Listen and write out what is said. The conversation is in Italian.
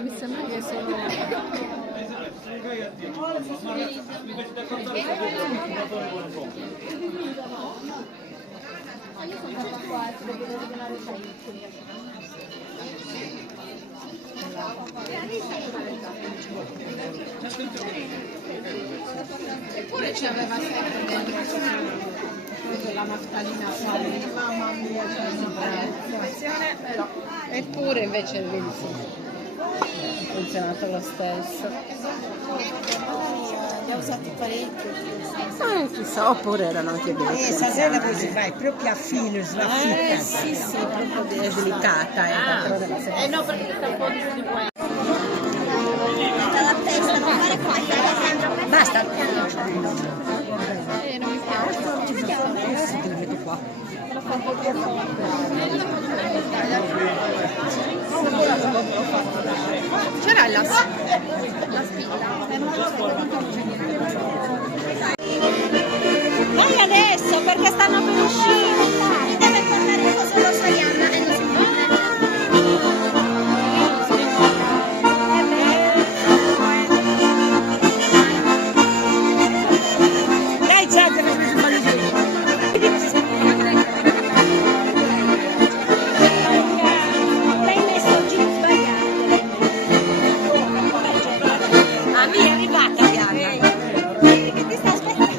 Mi sembra che sono... Io sono stata qua e devo ordinare eppure ci aveva sempre dentro la naftalina, mamma mia, però eppure invece vedi ha funzionato lo stesso. Li ha usati parecchio. Chissà, oppure erano anche delle Stasera così fai proprio a filo, slafitta. sì, proprio è delicata, no, perché sta un po' di guai. La testa, non fare come fai. Basta. Non mi piace. Te lo metto qua. C'era la spilla. Vai adesso perché stanno per uscire. Deve portare il coso lo Saianna e non si dai, già deve l'hai messo giù sbagliato. A me è arrivata Diana. Che ti sta aspettando?